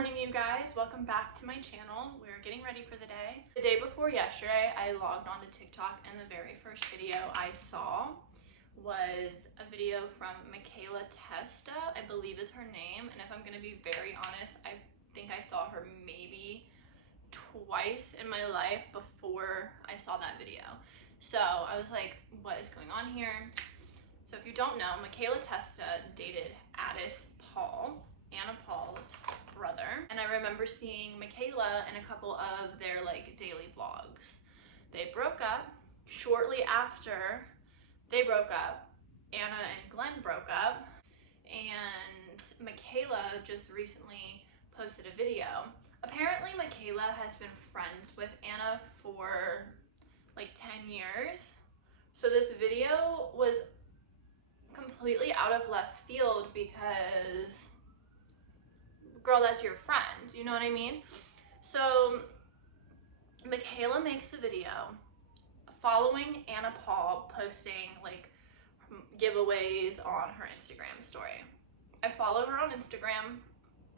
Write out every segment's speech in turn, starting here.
morning, you guys. Welcome back to my channel. We're getting ready for the day. The day before yesterday, I logged onto TikTok and the very first video I saw was a video from Michaela Testa, I believe is her name. And if I'm gonna be very honest, I think I saw her maybe twice in my life before I saw that video. So I was like, what is going on here? So if you don't know, Michaela Testa dated Addis Paul, Anna Paul's brother. And I remember seeing Michaela in a couple of their daily vlogs. They broke up. Shortly after they broke up, Anna and Glenn broke up. And Michaela just recently posted a video. Apparently Michaela has been friends with Anna for like 10 years. So this video was completely out of left field because, girl, that's your friend, you know what I mean? So Michaela makes a video following Anna Paul posting like giveaways on her Instagram story. I follow her on Instagram.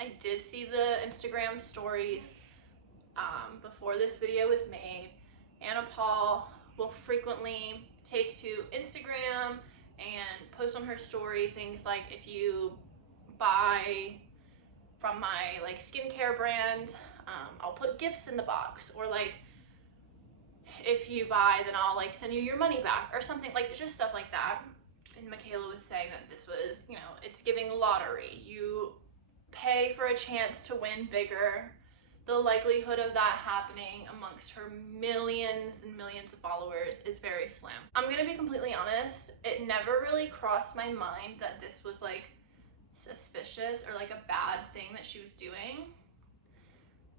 I did see the Instagram stories before this video was made. Anna Paul will frequently take to Instagram and post on her story things like, if you buy from my skincare brand, I'll put gifts in the box, or if you buy, then I'll send you your money back, or something, just stuff like that. And Michaela was saying that this was, it's giving lottery. You pay for a chance to win bigger. The likelihood of that happening amongst her millions and millions of followers is very slim. I'm gonna be completely honest, it never really crossed my mind that this was suspicious or a bad thing that she was doing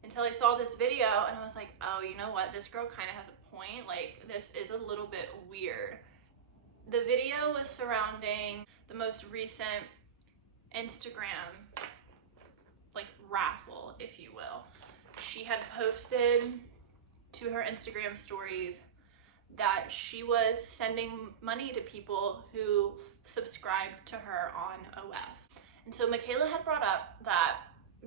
until I saw this video, and I was like, oh, you know what, this girl kind of has a point. This is a little bit weird. The video was surrounding the most recent Instagram raffle, if you will. She had posted to her Instagram stories that she was sending money to people who subscribed to her on OF. And so Michaela had brought up that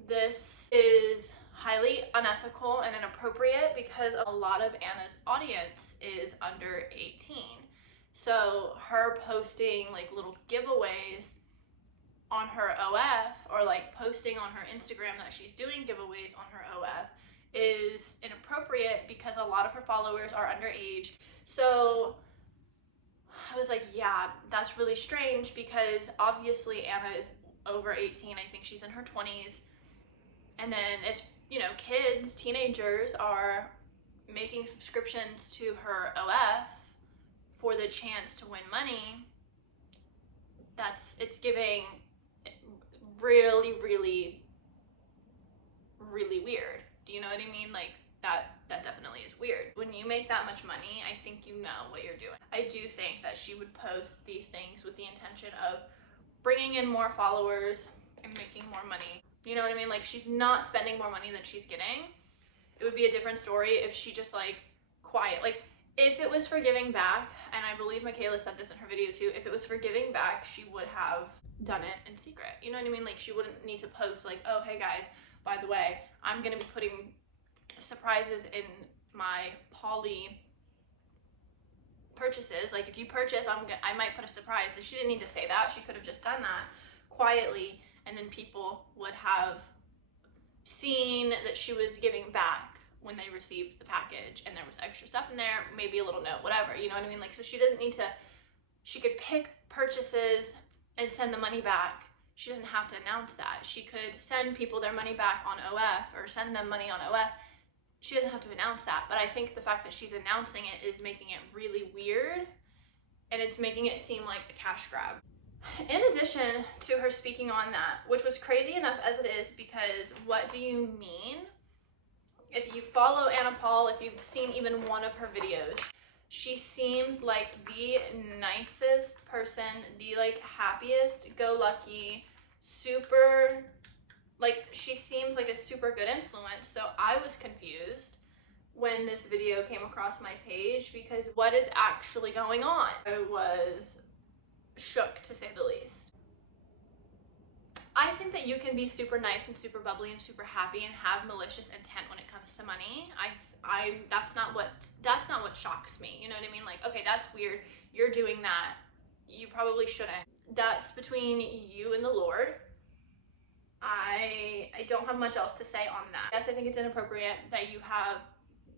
this is highly unethical and inappropriate because a lot of Anna's audience is under 18. So her posting little giveaways on her OF, or posting on her Instagram that she's doing giveaways on her OF, is inappropriate because a lot of her followers are underage. So I was like, yeah, that's really strange, because obviously Anna is over 18. I think she's in her 20s. And then if, kids, teenagers are making subscriptions to her OF for the chance to win money, it's giving really, really, really weird. Do you know what I mean? That definitely is weird. When you make that much money, I think you know what you're doing. I do think that she would post these things with the intention of bringing in more followers and making more money. You know what I mean? She's not spending more money than she's getting. It would be a different story if she just quiet. If it was for giving back, and I believe Michaela said this in her video too, if it was for giving back, she would have done it in secret. You know what I mean? She wouldn't need to post oh, hey guys, by the way, I'm gonna be putting surprises in my Polly purchases. If you purchase, I might put a surprise. She didn't need to say that. She could have just done that quietly, and then people would have seen that she was giving back when they received the package and there was extra stuff in there, maybe a little note, whatever, you know what I mean? So she doesn't need to, she could pick purchases and send the money back. She doesn't have to announce that. She could send people their money back on OF, or send them money on OF. She doesn't have to announce that. But I think the fact that she's announcing it is making it really weird, and it's making it seem like a cash grab. In addition to her speaking on that, which was crazy enough as it is, because what do you mean? If you follow Anna Paul, if you've seen even one of her videos, she seems like the nicest person, the happiest go lucky, super, she seems like a super good influence. So I was confused when this video came across my page, because what is actually going on? I was shook, to say the least. I think that you can be super nice and super bubbly and super happy and have malicious intent when it comes to money. That's not what shocks me. You know what I mean? Like, okay, that's weird. You're doing that. You probably shouldn't. That's between you and the Lord. I don't have much else to say on that. Yes, I think it's inappropriate that you have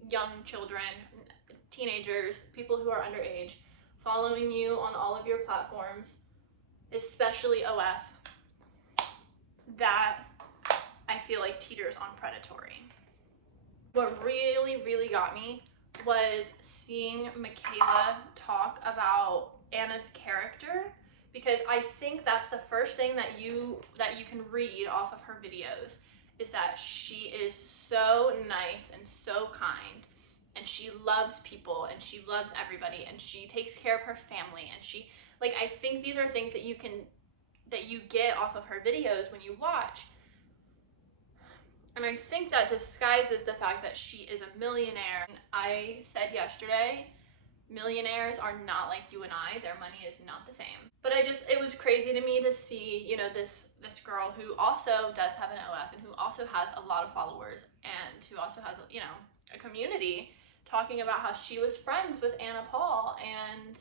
young children, teenagers, people who are underage, following you on all of your platforms, especially OF. That I feel like teeters on predatory. What really, really got me was seeing Michaela talk about Anna's character, because I think that's the first thing that you can read off of her videos, is that she is so nice and so kind, and she loves people, and she loves everybody, and she takes care of her family, and she, like, I think these are things that you get off of her videos when you watch. And I think that disguises the fact that she is a millionaire. I said yesterday, millionaires are not like you and I. Their money is not the same. But it was crazy to me to see, you know, this girl who also does have an OF and who also has a lot of followers and who also has, you know, a community, talking about how she was friends with Anna Paul, and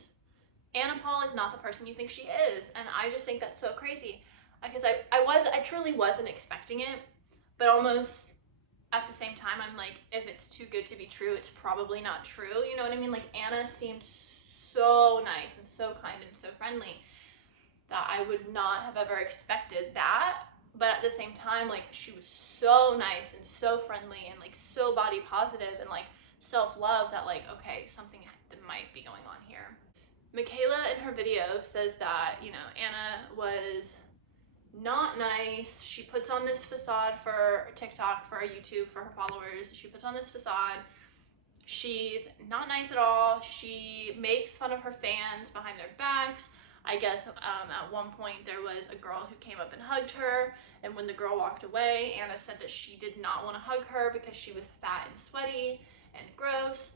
Anna Paul is not the person you think she is. And I just think that's so crazy, because I truly wasn't expecting it. But almost at the same time, I'm like, if it's too good to be true, it's probably not true. You know what I mean? Like, Anna seemed so nice and so kind and so friendly that I would not have ever expected that. But at the same time, like, she was so nice and so friendly and like so body positive and like self-love that, like, okay, something might be going on here. Michaela in her video says that, you know, Anna was not nice. She puts on this facade for TikTok, for YouTube, for her followers. She puts on this facade. She's not nice at all. She makes fun of her fans behind their backs. I guess at one point there was a girl who came up and hugged her, and when the girl walked away, Anna said that she did not want to hug her because she was fat and sweaty and gross.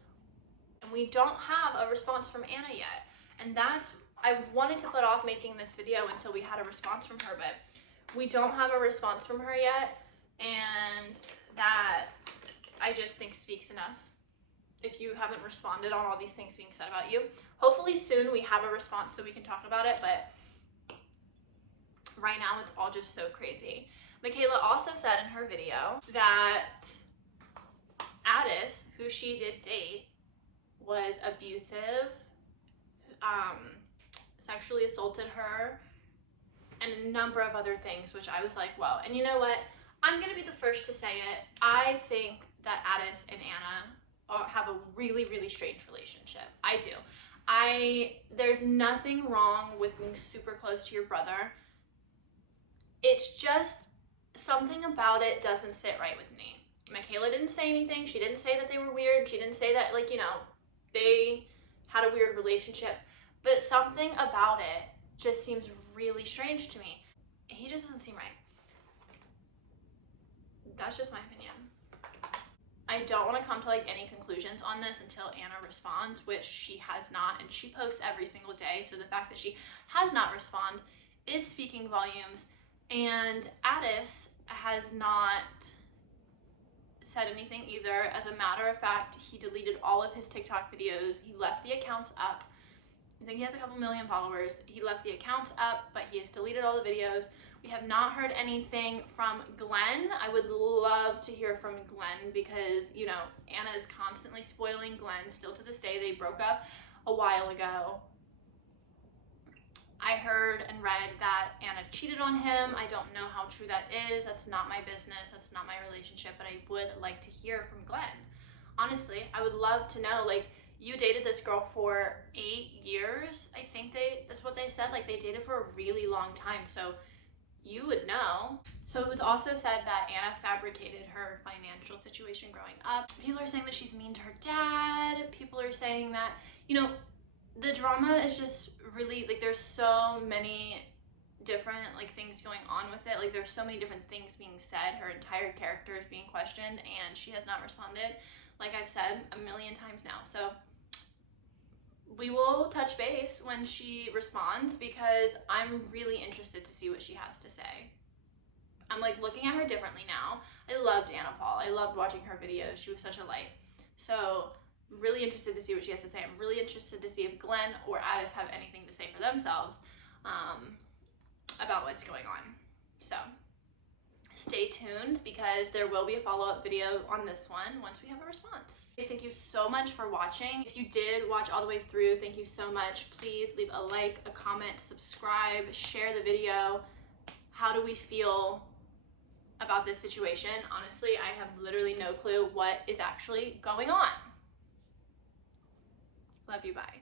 And we don't have a response from Anna yet. And I wanted to put off making this video until we had a response from her, but we don't have a response from her yet, and that I just think speaks enough. If you haven't responded on all these things being said about you, hopefully soon we have a response so we can talk about it, but right now it's all just so crazy. Michaela also said in her video that Addis, who she did date, was abusive, sexually assaulted her, and a number of other things, which I was like, whoa. And you know what? I'm gonna be the first to say it. I think that Addis and Anna have a really, really strange relationship. I do. There's nothing wrong with being super close to your brother. It's just something about it doesn't sit right with me. Michaela didn't say anything. She didn't say that they were weird. She didn't say that, like, you know, they had a weird relationship. But something about it just seems really strange to me. He just doesn't seem right. That's just my opinion. I don't want to come to like any conclusions on this until Anna responds, which she has not, and she posts every single day, so the fact that she has not responded is speaking volumes. And Addis has not said anything either. As a matter of fact, he deleted all of his TikTok videos. He left the accounts up. I think he has a couple million followers. He left the accounts up, but he has deleted all the videos. We have not heard anything from Glenn. I would love to hear from Glenn because, you know, Anna is constantly spoiling Glenn. Still to this day, they broke up a while ago. I heard and read that Anna cheated on him. I don't know how true that is. That's not my business. That's not my relationship, but I would like to hear from Glenn. Honestly, I would love to know, like, you dated this girl for 8 years. I think that's what they said. Like, they dated for a really long time. So you would know. So it was also said that Anna fabricated her financial situation growing up. People are saying that she's mean to her dad. People are saying that, you know, the drama is just really, like, there's so many different, like, things going on with it. Like, there's so many different things being said. Her entire character is being questioned, and she has not responded, like I've said a million times now. So we will touch base when she responds because I'm really interested to see what she has to say. I'm like looking at her differently now. I loved Anna Paul. I loved watching her videos. She was such a light. So I'm really interested to see what she has to say. I'm really interested to see if Glenn or Addis have anything to say for themselves about what's going on. So stay tuned because there will be a follow-up video on this one once we have a response. Thank you so much for watching. If you did watch all the way through, thank you so much. Please leave a like, a comment, subscribe, share the video. How do we feel about this situation? Honestly, I have literally no clue what is actually going on. Love you, bye.